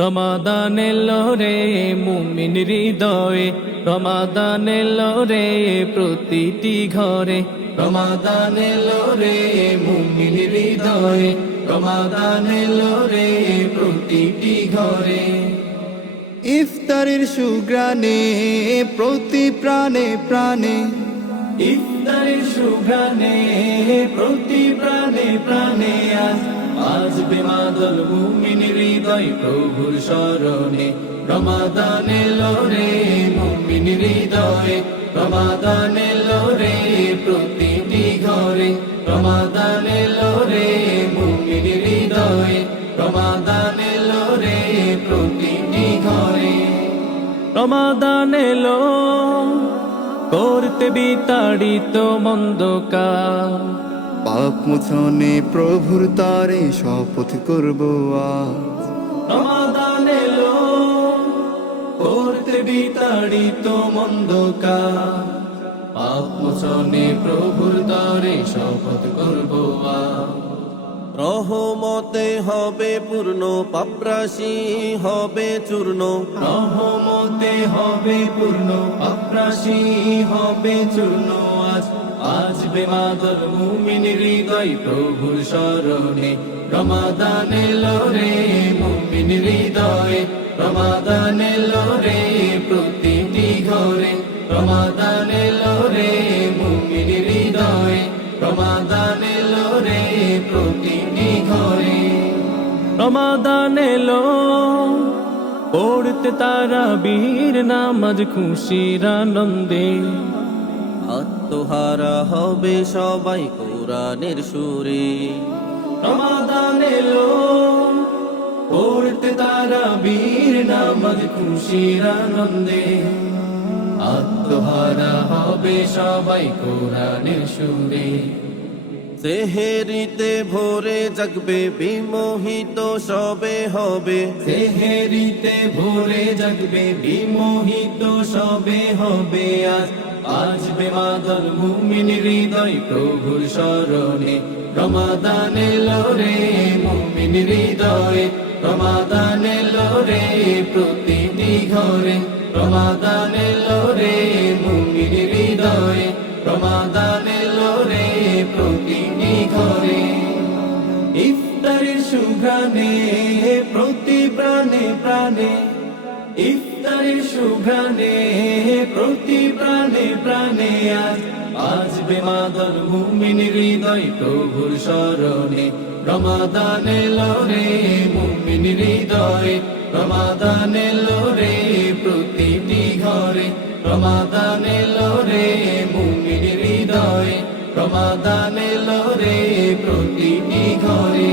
রমাদান এলো রে মুমিন হৃদয়ে, রমাদান এলো রে প্রতিটি ঘরে। রমাদান এলো রে মুমিন হৃদয়ে, রমাদান এলো রে প্রতিটি ঘরে। ইফতারের সুগ্রাণে প্রতি প্রাণে প্রাণে, ইফতারের সুঘ্রাণে প্রতি প্রাণে প্রাণে আজ আসবে মাদল মুমিন হৃদয় প্রভুর শরণে। রমাদান এলো রে মুমিন হৃদয়ে, রমাদান এলো রে প্রতিটি ঘরে। রমাদান এলো রে মুমিন হৃদয়ে, রমাদান এলো রে প্রতিটি ঘরে। রমাদান এলো করতে বিতাড়িত মন্দ কাজ, পাপ মোচনে প্রভুর তারে শপথ করব আজ। রমাদান এলো করতে বিতাড়িত মন্দ কাজ, পাপ মোচনে প্রভুর দ্বারে শপথ করব আজ। রহমতে হবে পূর্ণ, পাপরাশি হবে চূর্ণ। রহমতে হবে পূর্ণ, পাপরাশি হবে চূর্ণ আজ আসবে মাদল মুমিন হৃদয় প্রভুর শরণে। রমাদান এলো রে মুমিন হৃদয়ে, রমাদান এলো রে প্রতিটি ঘরে। রমাদান এলো রে মুমিন হৃদয়ে, রমাদান এলো রে প্রতিটি ঘরে। রমাদান এলো পড়তে তারাবির নামাজ খুশির আনন্দে। আত্মহারা হবে সবাই কোরআনের সুরে। রমাদান এলো পড়তে তারাবির নামাজ খুশির আনন্দে। আত্মহারা হবে সবাই কোরআনের সুরে। সেহেরিতে ভোরে জাগবে বিমোহিত সবে হবে। সেহেরিতে ভোরে জাগবে বিমোহিত সবে হবে আজ আসবে মাদল মুমিন হৃদয় প্রভুর শরণে। রমাদান এলো রে মুমিন হৃদয়ে, রমাদান এলো রে প্রতিটি ঘরে। রমাদান এলো রে মুমিন হৃদয়ে, রমাদান এলো রে প্রতিটি ঘরে। ইফতারের সুঘ্রাণে প্রতি প্রাণে প্রাণে, ইফতারের সুঘ্রাণে প্রতি প্রাণে প্রাণে আজ আসবে মাদল মুমিন হৃদয় প্রভুর শরণে। রমাদান এলো রে মুমিন হৃদয়ে, রমাদান এলো রে প্রতিটি ঘরে। রমাদান এলো রে মুমিন হৃদয়ে, রমাদান এলো রে প্রতিটি ঘরে।